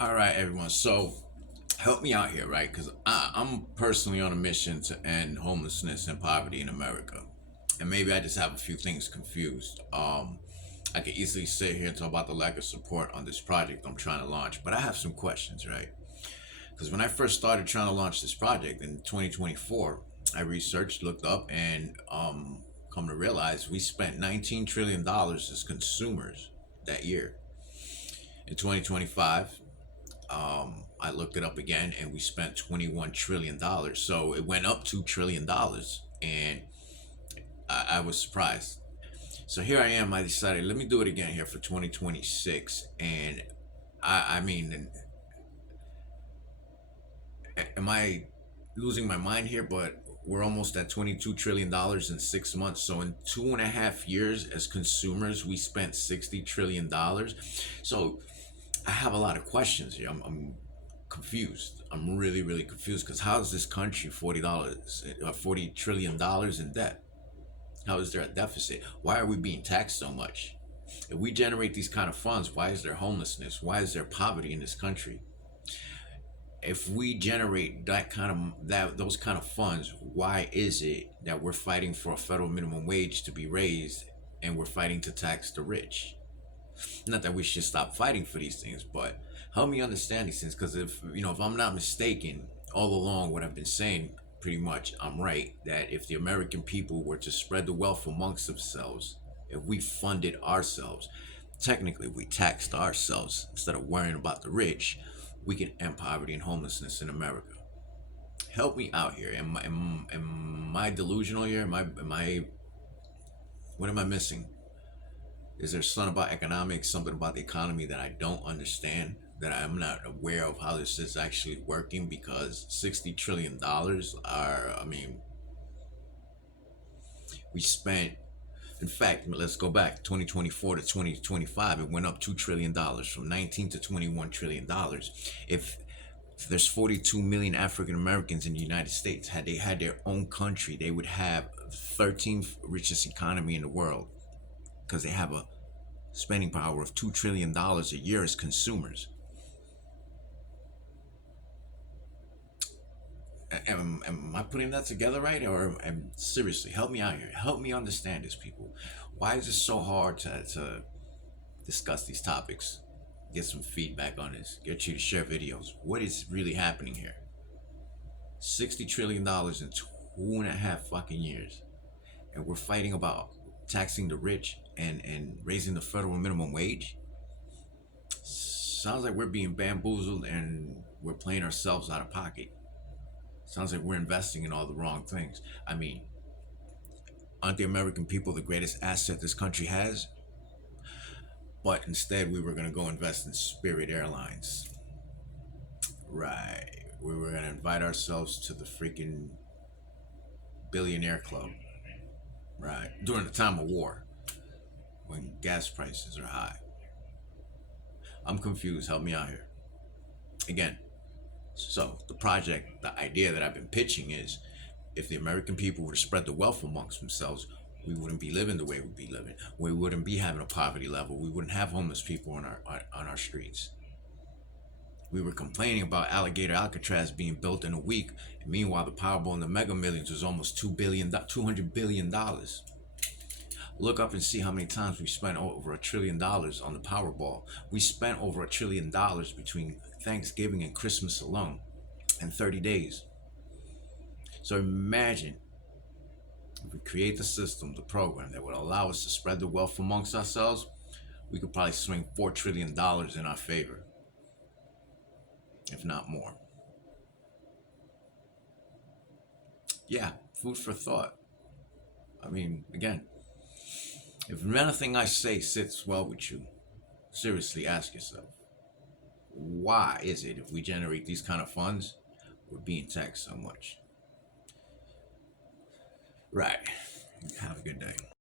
All right, everyone. So help me out here, right? Because I'm personally on a mission to end homelessness and poverty in America. And maybe I just have a few things confused. I could easily sit here and talk about the lack of support on this project I'm trying to launch, but I have some questions, right? Because when I first started trying to launch this project in 2024, I researched, looked up, and come to realize we spent $19 trillion as consumers that year. In 2025, I looked it up again, and we spent $21 trillion. So it went up $2 trillion, and I was surprised. So here I am. I decided let me do it again here for 2026, and I mean, am I losing my mind here? But we're almost at $22 trillion in 6 months. So in 2.5 years, as consumers, we spent $60 trillion. So I have a lot of questions here. I'm confused. I'm really, really confused because how is this country $40 trillion in debt? How is there a deficit? Why are we being taxed so much? If we generate these kind of funds, why is there homelessness? Why is there poverty in this country? If we generate those kind of funds, why is it that we're fighting for a federal minimum wage to be raised and we're fighting to tax the rich? Not that we should stop fighting for these things, but help me understand these things. Because if I'm not mistaken, all along what I've been saying, pretty much I'm right, that if the American people were to spread the wealth amongst themselves, if we funded ourselves, technically we taxed ourselves instead of worrying about the rich, we can end poverty and homelessness in America. Help me out here. Am I delusional here? What am I missing? Is there something about economics, something about the economy that I don't understand, that I'm not aware of how this is actually working? Because $60 trillion are, I mean, we spent, in fact, let's go back 2024 to 2025, it went up $2 trillion from 19 to $21 trillion. If there's 42 million African Americans in the United States, had they had their own country, they would have 13th richest economy in the world because they have a spending power of $2 trillion a year as consumers. Am I putting that together right? Or seriously, help me out here. Help me understand this, people. Why is it so hard to discuss these topics? Get some feedback on this. Get you to share videos. What is really happening here? $60 trillion in 2.5 fucking years. And we're fighting about taxing the rich and raising the federal minimum wage. Sounds like we're being bamboozled and we're playing ourselves out of pocket. Sounds like we're investing in all the wrong things. I mean, aren't the American people the greatest asset this country has? But instead, we were going to go invest in Spirit Airlines. Right. We were going to invite ourselves to the freaking billionaire club. Right. During the time of war, when gas prices are high. I'm confused. Help me out here. Again, so the project, the idea that I've been pitching is if the American people were to spread the wealth amongst themselves, we wouldn't be living the way we'd be living. We wouldn't be having a poverty level. We wouldn't have homeless people on our streets. We were complaining about Alligator Alcatraz being built in a week, and meanwhile the Powerball in the Mega Millions was almost $200 billion. Look up and see how many times we spent over $1 trillion on the Powerball. We spent over $1 trillion between Thanksgiving and Christmas alone in 30 days. So imagine if we create the system, the program that would allow us to spread the wealth amongst ourselves, we could probably swing $4 trillion in our favor, if not more. Yeah, food for thought. I mean, again, if anything I say sits well with you, seriously ask yourself, why is it if we generate these kind of funds, we're being taxed so much? Right. Have a good day.